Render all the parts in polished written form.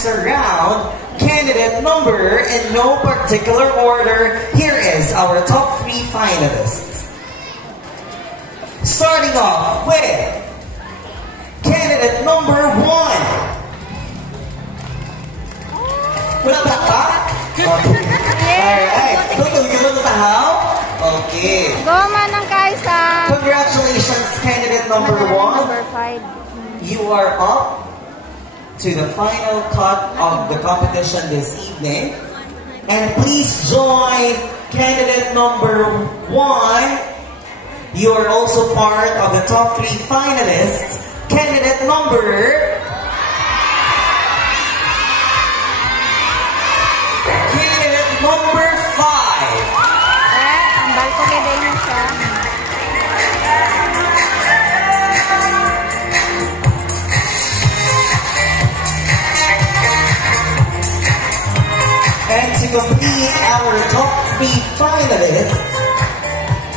answer round, candidate number in no particular order. Here is our top 3 finalists. Starting off with candidate number 1. Wala ba? Alright. Okay. Goma ng Kaisa. Congratulations, candidate number 1. Number 5. You are up to the final cut of the competition this evening. And please join candidate number 1. You are also part of the top 3 finalists. Candidate number... Candidate number 5. Ang balcony din na siya. And to complete our top 3 finalists,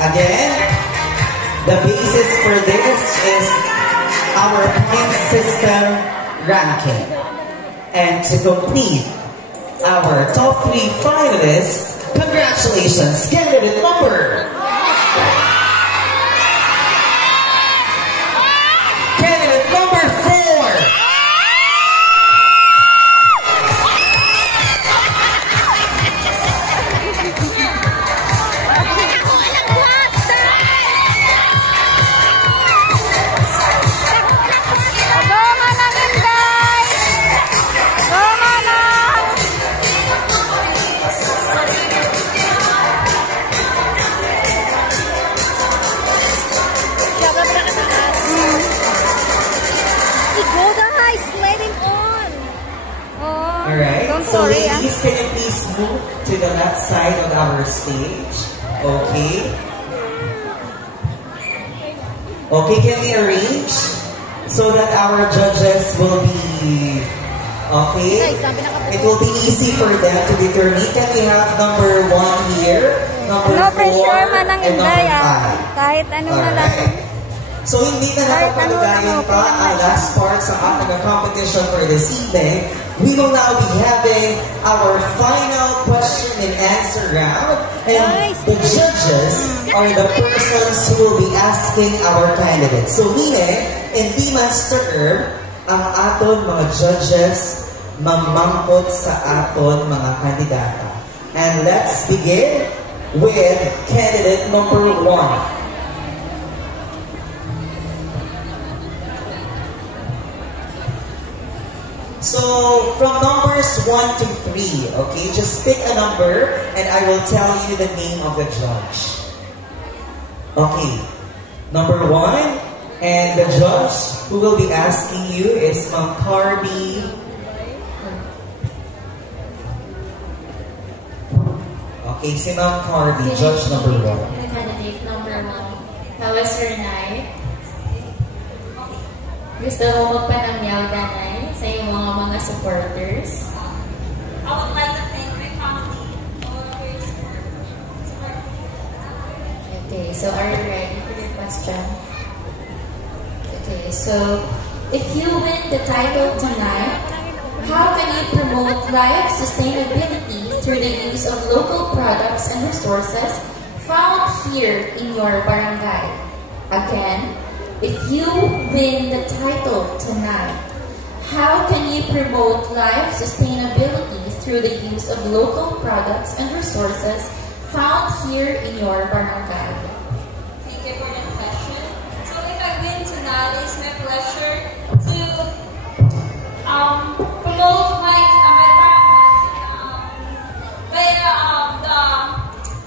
again, the basis for this is our point system ranking. And to complete our top 3 finalists, congratulations, candidate number... Candidate number 4. Alright, so ladies, can you please move to the left side of our stage? Okay. Okay, can we arrange so that our judges will be... Okay? It will be easy for them to determine. Can we have number 1 here, number 4, and number 5? Kahit ano na lang. So hindi na nakapalagayan pa ang last part sa ating competition for this evening. We will now be having our final question and answer round. And the judges are the persons who will be asking our candidates. So meaning, hindi master ang aton mga judges mamangkot sa aton mga kandidata. And let's begin with candidate number 1. So, from numbers 1 to 3, okay, just pick a number and I will tell you the name of the judge. Okay, number 1, and the judge who will be asking you is Ma'am Carby. Okay, si Ma'am Carby, judge number 1. Candidate number 1. How was your night? Gusto mo magpanamyaw, Danay, sa iyong mga supporters? I would like to thank my family for your support. Okay, so are you ready for your question? Okay, so if you win the title tonight, how can you promote life sustainability through the use of local products and resources found here in your barangay? Again, if you win the title tonight, how can you promote life sustainability through the use of local products and resources found here in your barangay? Thank you for the question. So if I win tonight, it's my pleasure to promote my barangay.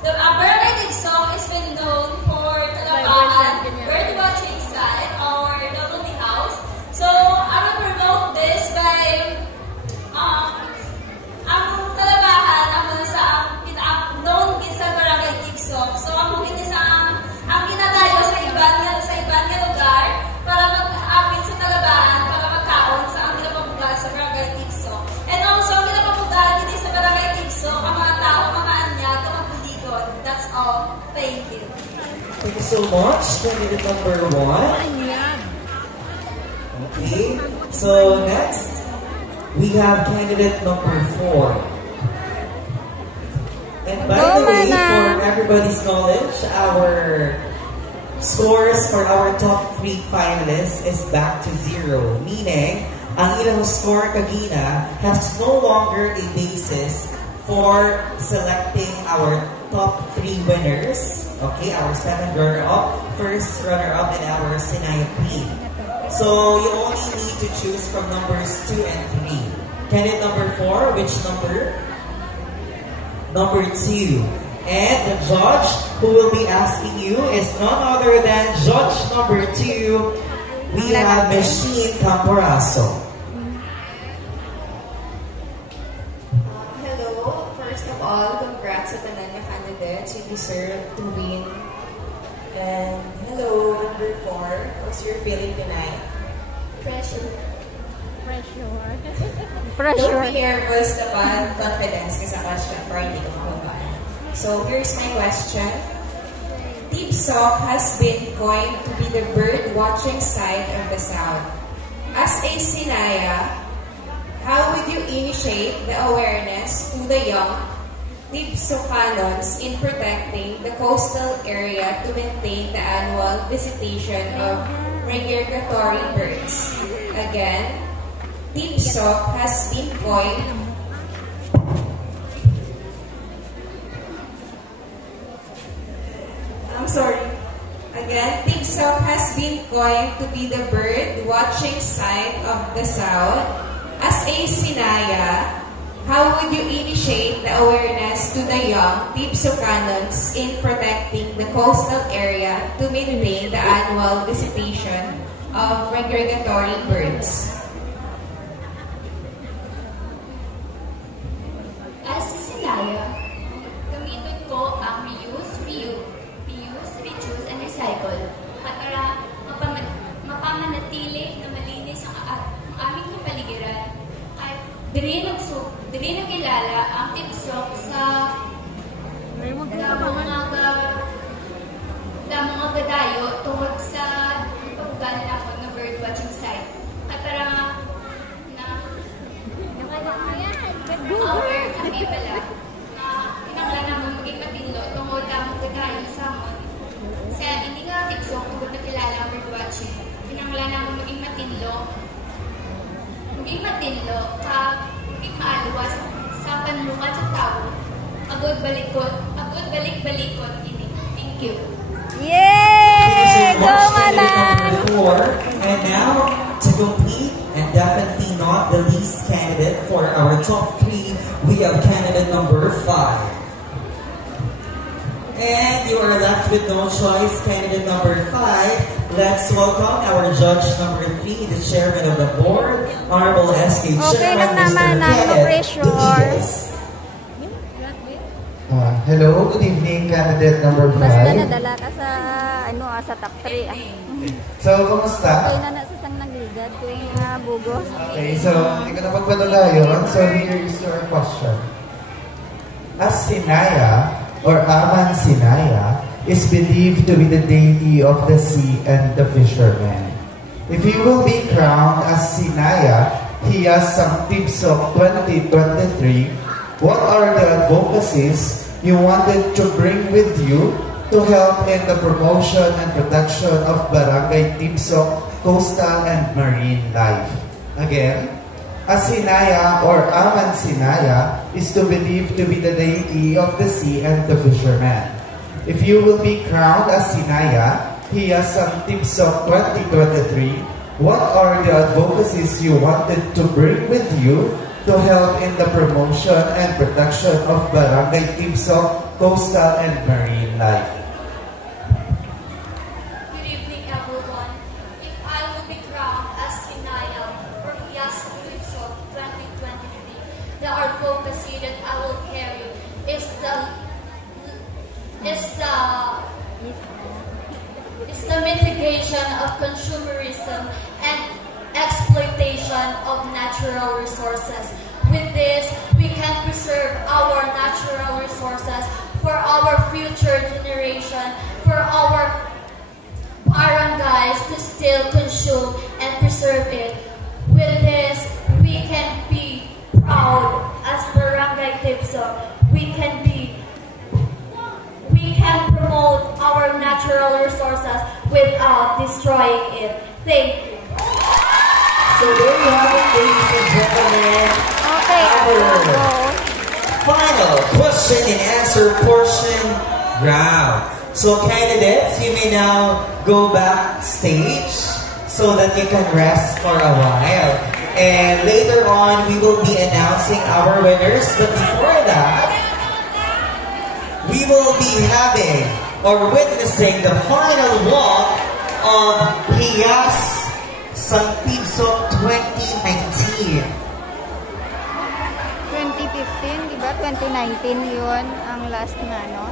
The barangay song has been known for Talabahan, birdwatching site, or novelty house. So I will promote this by ang Talabahan ako sa known sa barangay Tigsok. So ang mugin sa ang kinadayo sa iban nga lugar para mag-apit sa Talabahan para magkaon sa ang ginapabugal sa barangay Tigsok. And also ang ginapabugal din sa barangay Tigsok ang mga tao mamaanyag at magbuligon. That's all. Thank you. Thank you so much. Candidate number 1. Okay. So next, we have candidate number 4. And by the way, for everybody's knowledge, our scores for our top 3 finalists is back to 0. Meaning, ang ilang score kagina has no longer a basis for selecting our top 3 winners. Okay, our 7th runner-up, first runner-up, and our Sinaya Queen. So, you only need to choose from numbers 2 and 3. Candidate number 4, which number? Number 2. And the judge who will be asking you is none other than judge number 2. We have Machine Camporaso. Hello. First of all, congrats sa tanan nga candidates. You deserve to win. And hello, number 4. What's your feeling tonight? Pressure. Don't be nervous naman. Confidence ka sa question for hindi ka makabahan. So here's my question. Tibsok has been coined to be the bird-watching side of the South. As a Sinaya, how would you initiate the awareness to the young Tibsocanons in protecting the coastal area to maintain the annual visitation of migratory birds? Again, Tibsok has been coined Tibsok has been coined to be the bird-watching side of the South. As a Sinaya, how would you initiate the awareness to the young Tibsocanons in protecting the coastal area to maintain the annual visitation of migratory birds? As a Sinaya, gamitin ko ang reuse, reduce, and recycle para mapamanatili na malinis ang aming kapaligiran at diri nagilala ang Tibsok sa mga gadayo tungkol sa pagbugal na ako ng bird watching site at para aware kami pala na kinanglan naman maging matinlo tungkol ang gadayo sa amon. Kaya hindi nga Tibsok tungkol na kilala ang bird watching. Kinanglan naman maging matinlo maging maaluwas sa panlungan sa tao. Agod balik-balikon ini. Thank you. Yay! Go, Mana! And now, to complete and definitely not the least candidate for our top 3, we have candidate number 5. And you are left with no choice, candidate number 5. Let's welcome our judge number 3, the chairman of the board, Honorable SK Chairman, Mr. Kenneth Duigues. Hello, good evening, candidate number 5. Basta nadala ka sa, sa top 3. So, kumusta? Okay na sa sang nagligad tuwing bugos. Okay, so, hindi ko na magpatulayon. So, here is your question. As Sinaya, or Aman Sinaya, is believed to be the deity of the sea and the fishermen. If he will be crowned as Sinaya, he has some Tibsok 2023. What are the advocacies you wanted to bring with you to help in the promotion and protection of Barangay Tibsok coastal and marine life? Again, as Sinaya or Aman Sinaya is to believe to be the deity of the sea and the fishermen. If you will be crowned as Sinaya, he has some Tibsok 2023. What are the advocacies you wanted to bring with you to help in the promotion and protection of Barangay Tibsok coastal and marine life? Good evening, everyone. If I will be crowned as Sinaya or Hiyas Tibsok 2023, the advocacy that I will carry is the mitigation of consumerism and exploitation of natural resources. With this, we can preserve our natural resources for our future generation, for our barangays to still consume and preserve it. With this, we can be without destroying it. Thank you. So there you have it, ladies and gentlemen. Okay, Our final question and answer portion round. So candidates, you may now go backstage so that you can rest for a while. And later on, we will be announcing our winners. But before that, we will be having or witnessing the final walk of Hiyas Santibsok 2019. 2015, di ba? 2019 yun ang last na, no?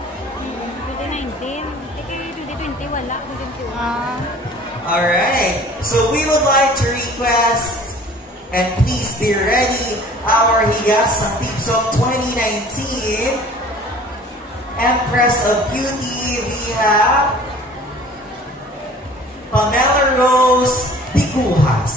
2019. Kaya 2020 wala. 2021. Alright, so we would like to request, and please be ready, our Hiyas Santibsok 2019 Empress of Beauty. We have Pamela Rose Digujas.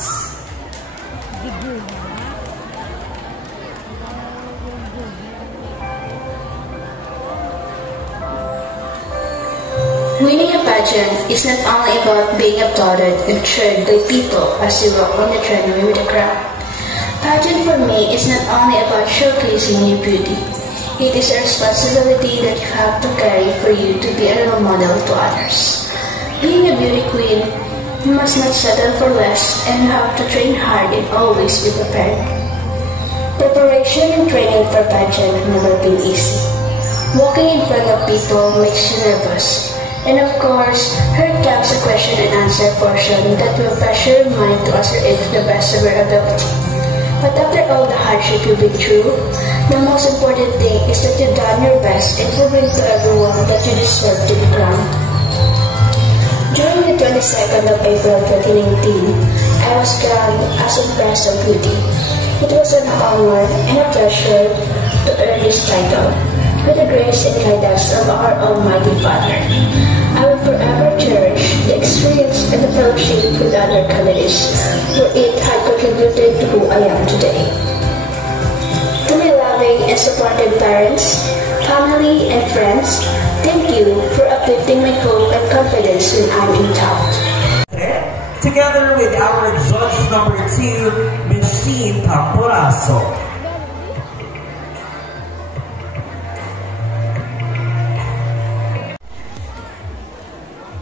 Winning a pageant is not only about being applauded and cheered by people as you walk on the runway with a crowd. Pageant for me is not only about showcasing your beauty. It is a responsibility that you have to carry for you to be a role model to others. Being a beauty queen, you must not settle for less and you have to train hard and always be prepared. Preparation and training for pageant never been easy. Walking in front of people makes you nervous. And of course, here comes a question and answer portion that will pressure your mind to answer it to the best of your ability. But after all the hardship you've been through, the most important thing is that you've done your best and proven to everyone that you deserve to be crowned. During the 22nd of April 2019, I was crowned as Empress of Beauty. It was an honor and a pleasure to earn this title, with the grace and guidance of our Almighty Father. I will forever cherish the experience and the fellowship with other candidates, for it had contributed to who I am today. To my loving and supportive parents, family, and friends, thank you for uplifting my hope and confidence when I'm in doubt. Together with our judge number 2, Michine Tamporaso.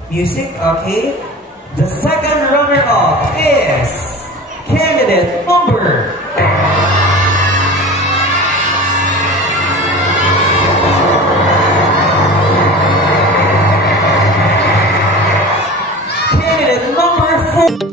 Music, okay. The second runner-up is candidate number candidate number 4.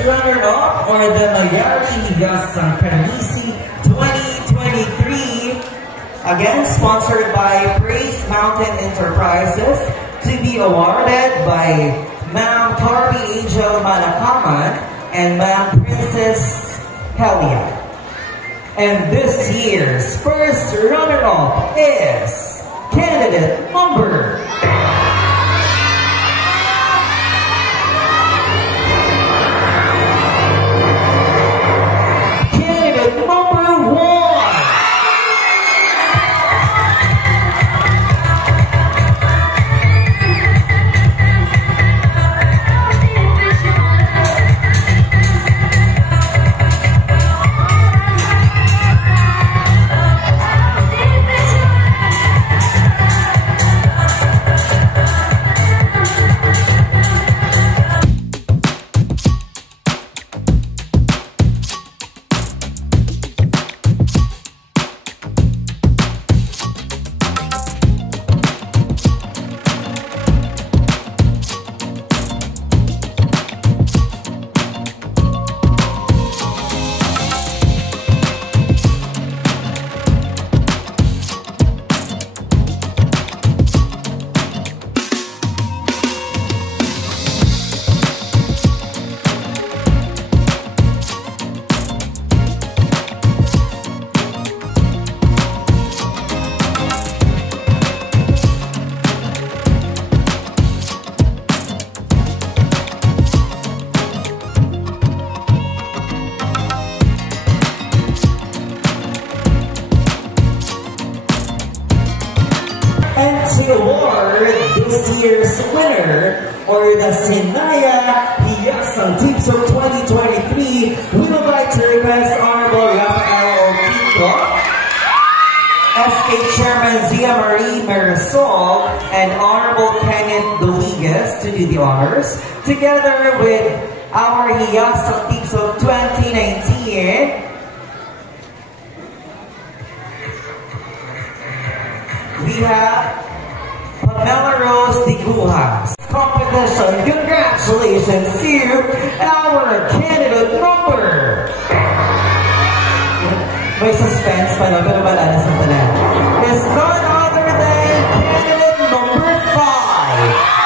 Runner-up or the Mayari Hiyas Sangkanisi 2023, again sponsored by Praise Mountain Enterprises, to be awarded by Ma'am Carby Angel Malakaman and Ma'am Princess Helia. And this year's first runner-up is candidate number to award this year's winner, or the Sinaya Hiyasang Tips of 2023, we would like to request Honorable Rafael Kiko, SK Chairman Zia Marie Marisol, and Honorable Kenneth Dominguez to do the honors, together with our Hiyasang Tips of 2019. We have Pamela Rose Digujas. Competition, congratulations to our candidate number. May suspense pa na, pero wala na sa talan. Is none other than candidate number 5.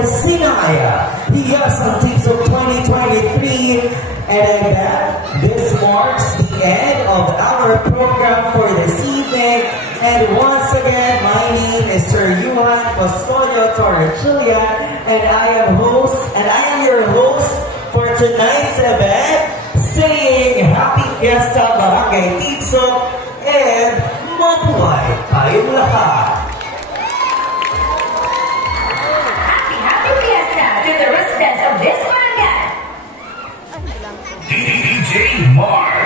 Sinaya Hiyasang Tips of 2023, and I bet this marks the end of our program for this evening. And once again, my name is Sir Yuhan Custodio Torrechilla, and I am your host for tonight's event, saying Happy Fiesta Barangay Tigsok and mabuhay tayong lahat. DJ Mark.